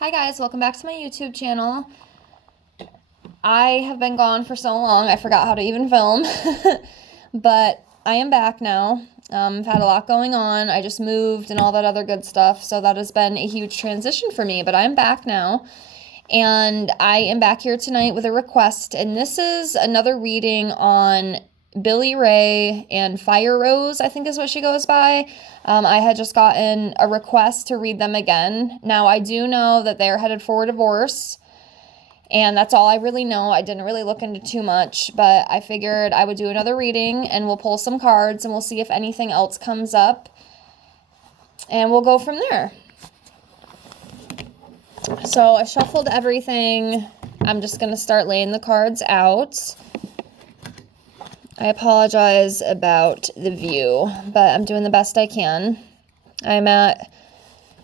Hi guys, welcome back to my YouTube channel. I have been gone for so long, I forgot how to even film, but I am back now. I've had a lot going on. I just moved and all that other good stuff, so that has been a huge transition for me, but I'm back now. And I am back here tonight with a request, and this is another reading on Billy Ray and Firerose, I think is what she goes by. I had just gotten a request to read them again. Now, I do know that they're headed for a divorce, and that's all I really know. I didn't really look into too much, but I figured I would do another reading, and we'll pull some cards, and we'll see if anything else comes up, and we'll go from there. So I shuffled everything. I'm just going to start laying the cards out. I apologize about the view, but I'm doing the best I can. I'm at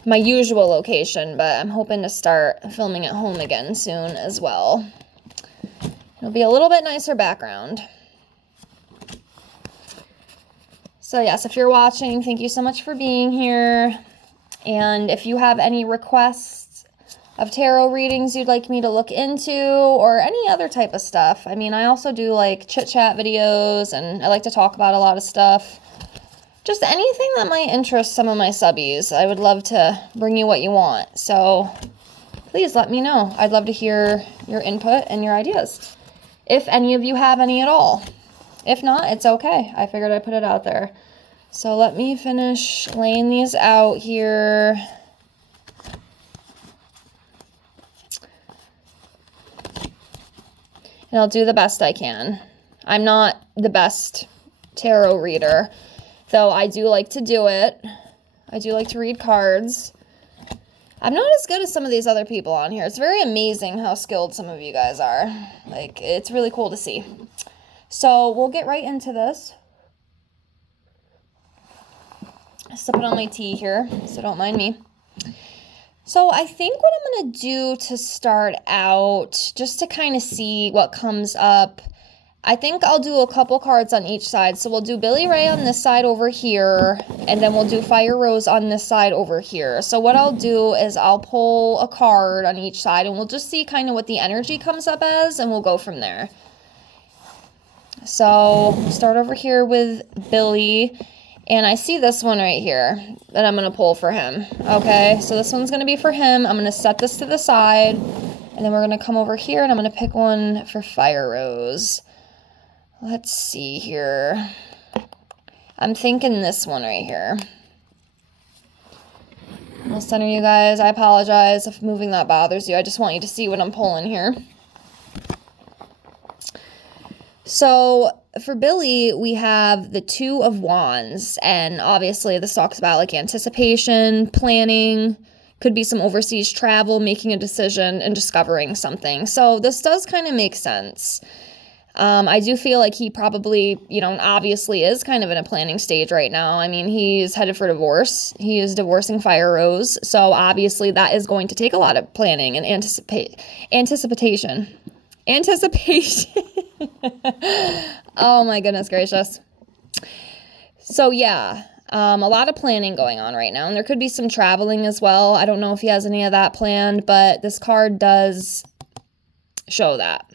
my usual location, but I'm hoping to start filming at home again soon as well. It'll be a little bit nicer background. So yes, if you're watching, thank you so much for being here. And if you have any requests of tarot readings you'd like me to look into, or any other type of stuff. I mean, I also do like chit-chat videos, and I like to talk about a lot of stuff. Just anything that might interest some of my subbies. I would love to bring you what you want. So please let me know. I'd love to hear your input and your ideas, if any of you have any at all. If not, it's okay. I figured I'd put it out there. So let me finish laying these out here. And I'll do the best I can. I'm not the best tarot reader, though I do like to do it. I do like to read cards. I'm not as good as some of these other people on here. It's very amazing how skilled some of you guys are. Like, it's really cool to see. So we'll get right into this. Sipping on my tea here, so don't mind me. So I think what I'm going to do to start out, just to kind of see what comes up, I think I'll do a couple cards on each side. So we'll do Billy Ray on this side over here, and then we'll do Firerose on this side over here. So what I'll do is I'll pull a card on each side, and we'll just see kind of what the energy comes up as, and we'll go from there. So start over here with Billy. And I see this one right here that I'm going to pull for him. Okay, so this one's going to be for him. I'm going to set this to the side. And then we're going to come over here and I'm going to pick one for Firerose. Let's see here. I'm thinking this one right here. I'll center you guys. I apologize if moving that bothers you. I just want you to see what I'm pulling here. So for Billy, we have the Two of Wands, and obviously this talks about like anticipation, planning, could be some overseas travel, making a decision, and discovering something. So this does kind of make sense. I do feel like he probably, obviously is kind of in a planning stage right now. I mean, he's headed for divorce. He is divorcing Firerose, so obviously that is going to take a lot of planning and anticipation. Oh my goodness gracious. So yeah, a lot of planning going on right now, and there could be some traveling as well. I don't know if he has any of that planned, but this card does show that.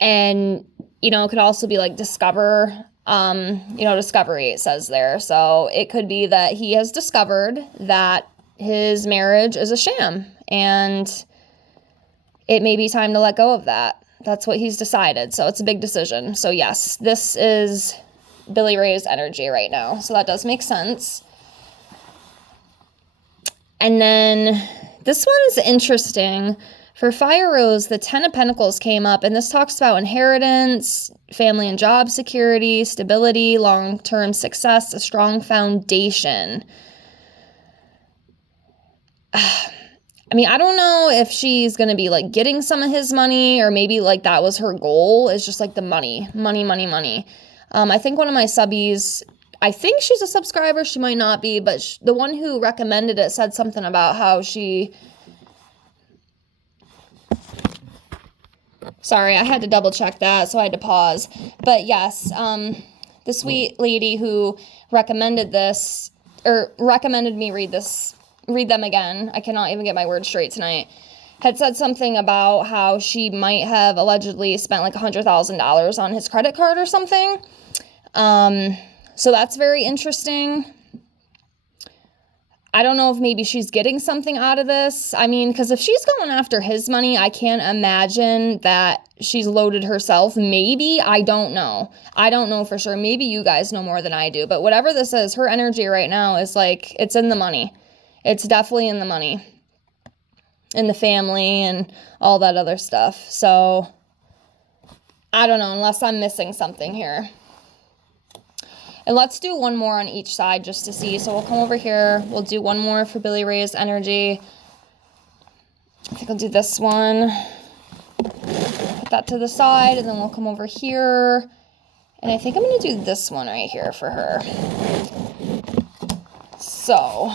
And, it could also be like discovery, it says there. So it could be that he has discovered that his marriage is a sham, and it may be time to let go of that. That's what he's decided. So it's a big decision. So yes, this is Billy Ray's energy right now. So that does make sense. And then this one's interesting. For Firerose, the Ten of Pentacles came up, and this talks about inheritance, family and job security, stability, long-term success, a strong foundation. I mean, I don't know if she's going to be like getting some of his money, or maybe like that was her goal, is just like the money. I think one of my subbies, I think she's a subscriber, she might not be, but the one who recommended it said something about how sorry, I had to double check that, so I had to pause. But yes, the sweet lady who recommended this, or recommended me read this read them again. I cannot even get my words straight tonight. Had said something about how she might have allegedly spent like $100,000 on his credit card or something. So that's very interesting. I don't know if maybe she's getting something out of this. I mean, because if she's going after his money, I can't imagine that she's loaded herself. Maybe. I don't know. I don't know for sure. Maybe you guys know more than I do. But whatever this is, her energy right now is like, it's in the money. It's definitely in the money. In the family and all that other stuff. So, I don't know, unless I'm missing something here. And let's do one more on each side just to see. So we'll come over here. We'll do one more for Billy Ray's energy. I think I'll do this one. Put that to the side, and then we'll come over here. And I think I'm going to do this one right here for her. So,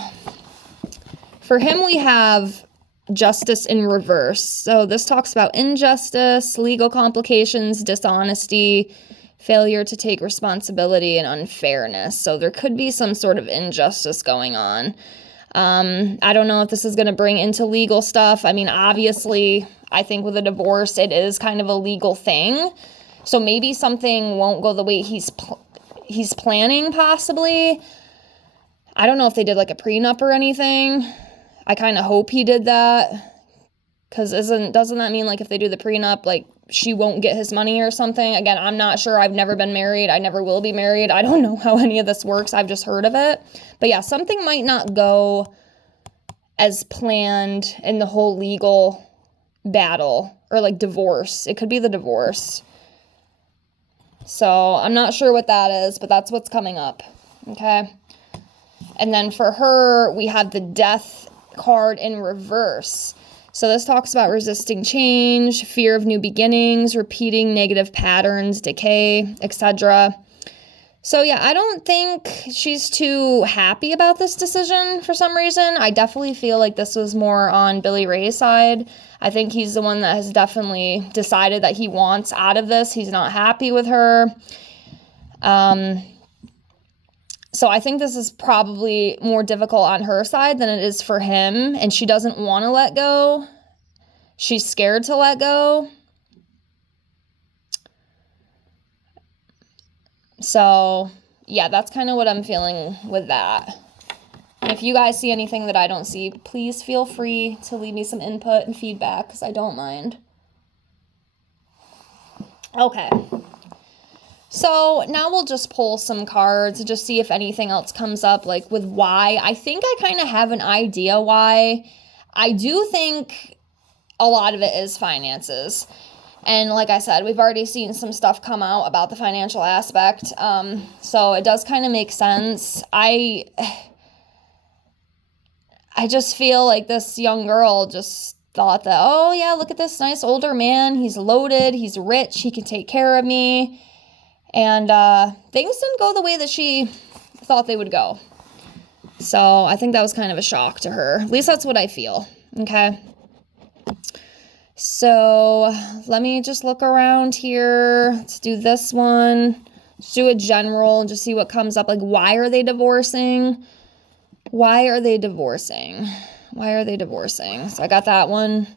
for him we have justice in reverse. So this talks about injustice, legal complications, dishonesty, failure to take responsibility, and unfairness. So there could be some sort of injustice going on. I don't know if this is going to bring into legal stuff. I mean, obviously, I think with a divorce, it is kind of a legal thing. So maybe something won't go the way he's planning, possibly. I don't know if they did like a prenup or anything. I kind of hope he did that. Because doesn't that mean like if they do the prenup, like she won't get his money or something? Again, I'm not sure. I've never been married. I never will be married. I don't know how any of this works. I've just heard of it. But yeah, something might not go as planned in the whole legal battle or like divorce. It could be the divorce. So I'm not sure what that is, but that's what's coming up. Okay. And then for her, we have the death card in reverse. So this talks about resisting change, fear of new beginnings, repeating negative patterns, decay, etc. So yeah, I don't think she's too happy about this decision for some reason. I definitely feel like this was more on Billy Ray's side. I think he's the one that has definitely decided that he wants out of this. He's not happy with her. So I think this is probably more difficult on her side than it is for him. And she doesn't want to let go. She's scared to let go. So, yeah, that's kind of what I'm feeling with that. And if you guys see anything that I don't see, please feel free to leave me some input and feedback, because I don't mind. Okay. So now we'll just pull some cards and just see if anything else comes up, like with why. I think I kind of have an idea why. I do think a lot of it is finances. And like I said, we've already seen some stuff come out about the financial aspect. So it does kind of make sense. I just feel like this young girl just thought that, oh yeah, look at this nice older man. He's loaded. He's rich. He can take care of me. And things didn't go the way that she thought they would go. So I think that was kind of a shock to her. At least that's what I feel. Okay. So let me just look around here. Let's do this one. Let's do a general and just see what comes up. Like, why are they divorcing? Why are they divorcing? Why are they divorcing? So I got that one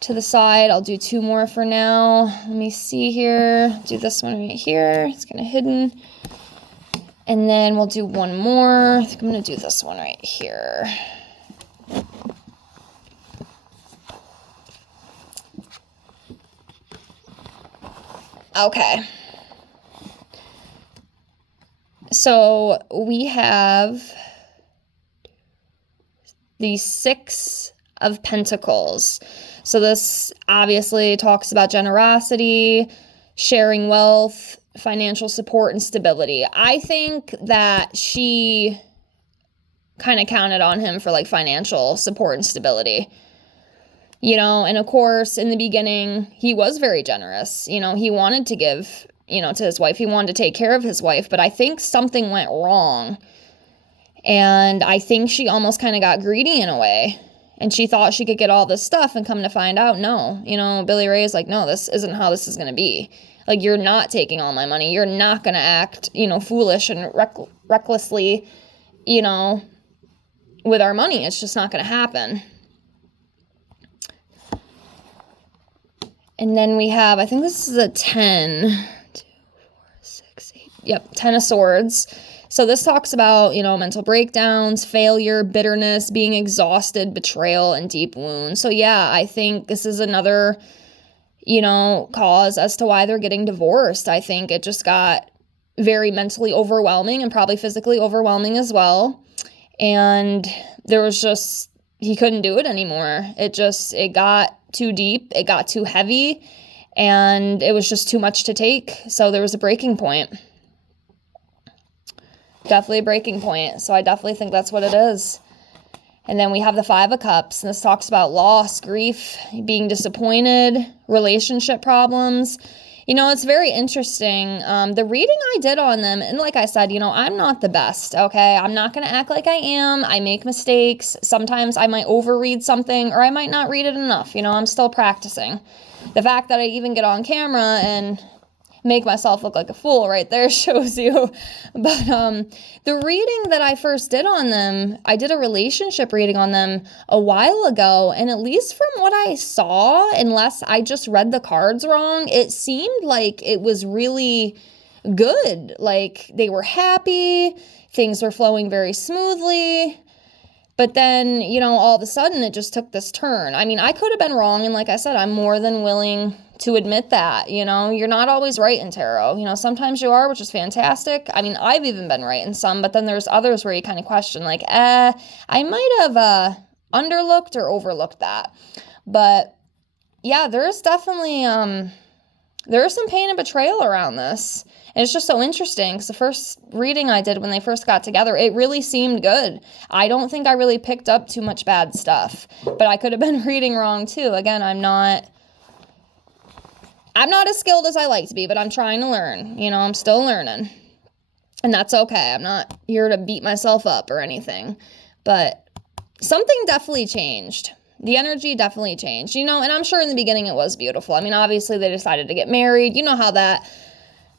to the side. I'll do two more for now. Let me see here. Do this one right here. It's kind of hidden. And then we'll do one more. I think I'm going to do this one right here. Okay. So we have the Six of Pentacles. So this obviously talks about generosity, sharing wealth, financial support, and stability. I think that she kind of counted on him for like financial support and stability. You know, and of course, in the beginning, he was very generous. You know, he wanted to give, you know, to his wife. He wanted to take care of his wife, but I think something went wrong. And I think she almost kind of got greedy in a way. And she thought she could get all this stuff and come to find out, no. You know, Billy Ray is like, no, this isn't how this is going to be. Like, you're not taking all my money. You're not going to act, you know, foolish and recklessly, you know, with our money. It's just not going to happen. And then we have, I think this is a 10. 2, 4, 6, 8. Yep, 10 of Swords. So this talks about, mental breakdowns, failure, bitterness, being exhausted, betrayal, and deep wounds. So yeah, I think this is another, cause as to why they're getting divorced. I think it just got very mentally overwhelming and probably physically overwhelming as well. And there was just, he couldn't do it anymore. It got too deep, it got too heavy, and it was just too much to take. So there was a breaking point. Definitely a breaking point. So I definitely think that's what it is. And then we have the 5 of Cups, and this talks about loss, grief, being disappointed, relationship problems. It's very interesting. The reading I did on them, and like I said, I'm not the best, okay? I'm not going to act like I am. I make mistakes. Sometimes I might overread something, or I might not read it enough. I'm still practicing. The fact that I even get on camera and make myself look like a fool right there shows you. But the reading that I first did on them, I did a relationship reading on them a while ago, and at least from what I saw, unless I just read the cards wrong, it seemed like it was really good. Like they were happy, things were flowing very smoothly. But then, all of a sudden it just took this turn. I mean, I could have been wrong, and like I said, I'm more than willing to admit that. You're not always right in tarot. Sometimes you are, which is fantastic. I mean, I've even been right in some, but then there's others where you kind of question, like, I might have underlooked or overlooked that. But yeah, there's definitely there's some pain and betrayal around this. And it's just so interesting because the first reading I did when they first got together, it really seemed good. I don't think I really picked up too much bad stuff, but I could have been reading wrong too. Again, I'm not as skilled as I like to be, but I'm trying to learn. I'm still learning. And that's okay. I'm not here to beat myself up or anything. But something definitely changed. The energy definitely changed. And I'm sure in the beginning it was beautiful. I mean, obviously they decided to get married. You know how that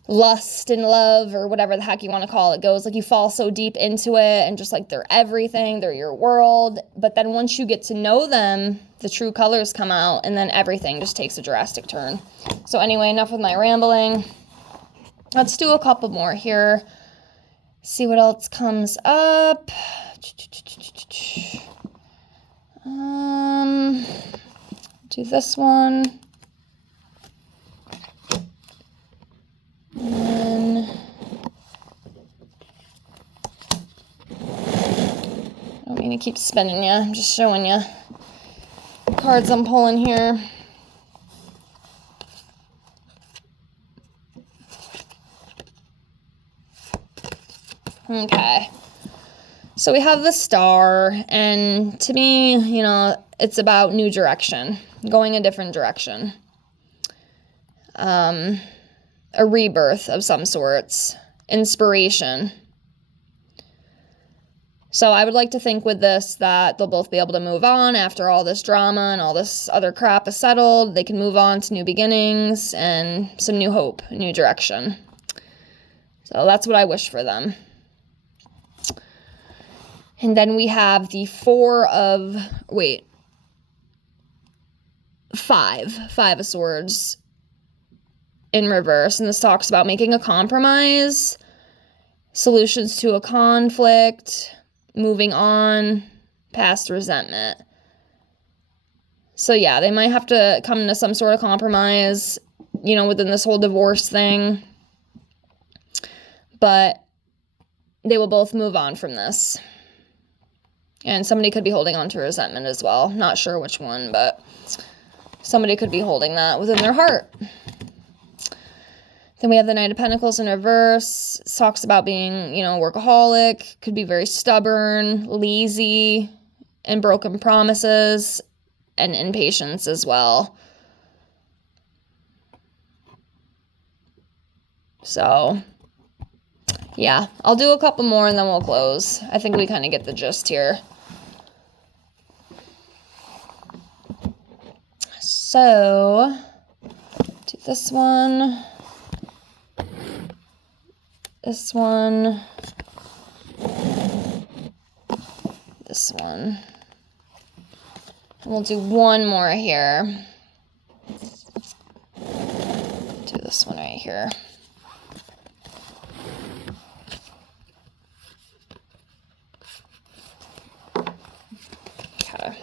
lust and love, or whatever the heck you want to call it, goes. Like you fall so deep into it and just like they're everything, they're your world. But then once you get to know them, the true colors come out, and then everything just takes a drastic turn. So anyway, enough with my rambling. Let's do a couple more here. See what else comes up. Do this one. And then, I don't mean to keep spinning you. I'm just showing you cards I'm pulling here. Okay. So we have the Star, and to me, it's about new direction, going a different direction. A rebirth of some sorts, inspiration. So I would like to think with this that they'll both be able to move on after all this drama and all this other crap is settled. They can move on to new beginnings and some new hope, new direction. So that's what I wish for them. And then we have the Five of Swords in reverse. And this talks about making a compromise, solutions to a conflict, moving on, past resentment. So yeah, they might have to come to some sort of compromise, within this whole divorce thing. But they will both move on from this. And somebody could be holding on to resentment as well. Not sure which one, but somebody could be holding that within their heart. Then we have the Knight of Pentacles in reverse. It talks about being, workaholic, could be very stubborn, lazy, and broken promises, and impatience as well. So, yeah, I'll do a couple more and then we'll close. I think we kind of get the gist here. So, do this one. This this one. We'll do one more here. Do this one right here. Okay.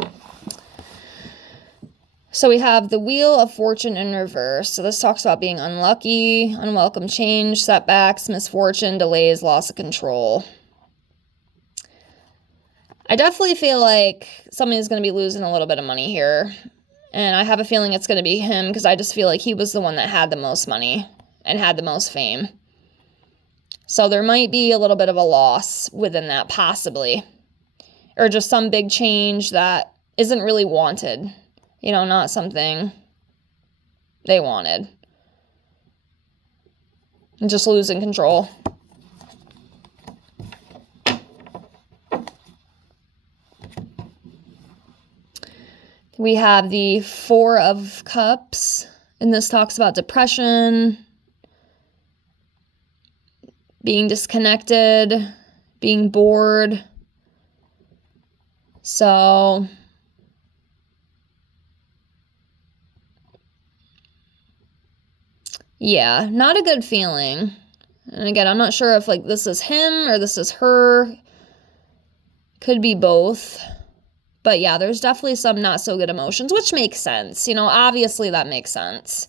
So we have the Wheel of Fortune in reverse. So this talks about being unlucky, unwelcome change, setbacks, misfortune, delays, loss of control. I definitely feel like somebody's going to be losing a little bit of money here. And I have a feeling it's going to be him because I just feel like he was the one that had the most money and had the most fame. So there might be a little bit of a loss within that, possibly. Or just some big change that isn't really wanted. You know, not something they wanted. And just losing control. We have the Four of Cups, and this talks about depression, being disconnected, being bored. So, yeah, not a good feeling. And again, I'm not sure if like this is him or this is her. Could be both. But yeah, there's definitely some not so good emotions, which makes sense. You know, obviously that makes sense.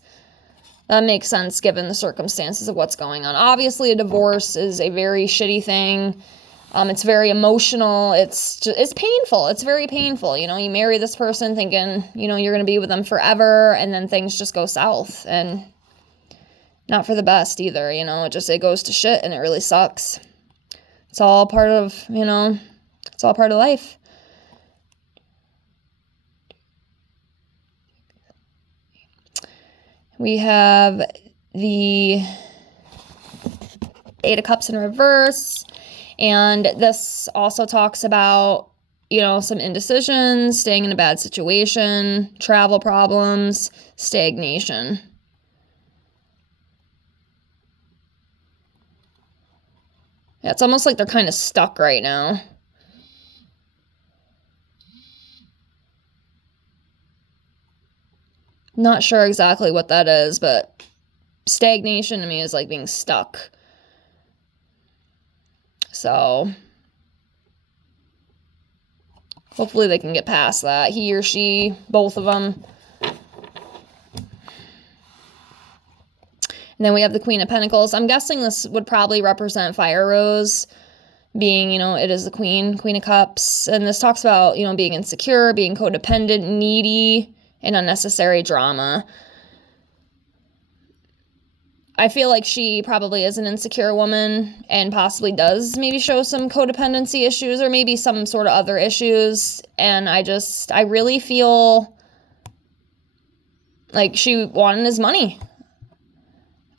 That makes sense given the circumstances of what's going on. Obviously, a divorce is a very shitty thing. It's very emotional. It's painful. It's very painful. You know, you marry this person thinking, you know, you're going to be with them forever, and then things just go south. And not for the best either, you know. It goes to shit, and it really sucks. It's all part of, you know, it's all part of life. We have the Eight of Cups in reverse, and this also talks about, you know, some indecision, staying in a bad situation, travel problems, stagnation. Yeah, it's almost like they're kind of stuck right now. Not sure exactly what that is, but stagnation to me is like being stuck. So hopefully they can get past that. He or she, both of them. And then we have the Queen of Pentacles. I'm guessing this would probably represent firerose, being, you know, it is the Queen of Cups. And this talks about, you know, being insecure, being codependent, needy, and unnecessary drama. I feel like she probably is an insecure woman and possibly does maybe show some codependency issues or maybe some sort of other issues. And I really feel like she wanted his money.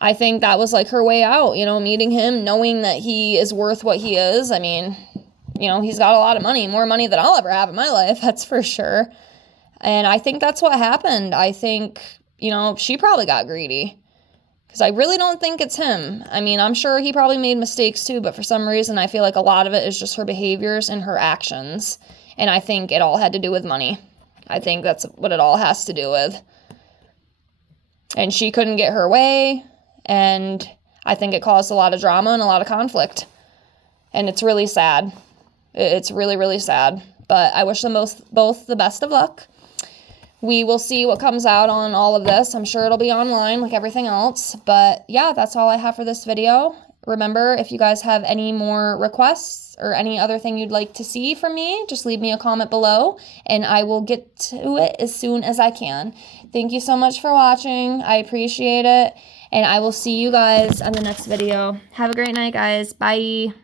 I think that was like her way out, you know, meeting him, knowing that he is worth what he is. I mean, you know, he's got a lot of money, more money than I'll ever have in my life, that's for sure. And I think that's what happened. I think, you know, she probably got greedy. Because I really don't think it's him. I mean, I'm sure he probably made mistakes too, but for some reason I feel like a lot of it is just her behaviors and her actions. And I think it all had to do with money. I think that's what it all has to do with. And she couldn't get her way. And I think it caused a lot of drama and a lot of conflict. And it's really sad. It's really, really sad. But I wish them both the best of luck. We will see what comes out on all of this. I'm sure it'll be online like everything else. But yeah, that's all I have for this video. Remember, if you guys have any more requests or any other thing you'd like to see from me, just leave me a comment below and I will get to it as soon as I can. Thank you so much for watching. I appreciate it. And I will see you guys on the next video. Have a great night, guys. Bye.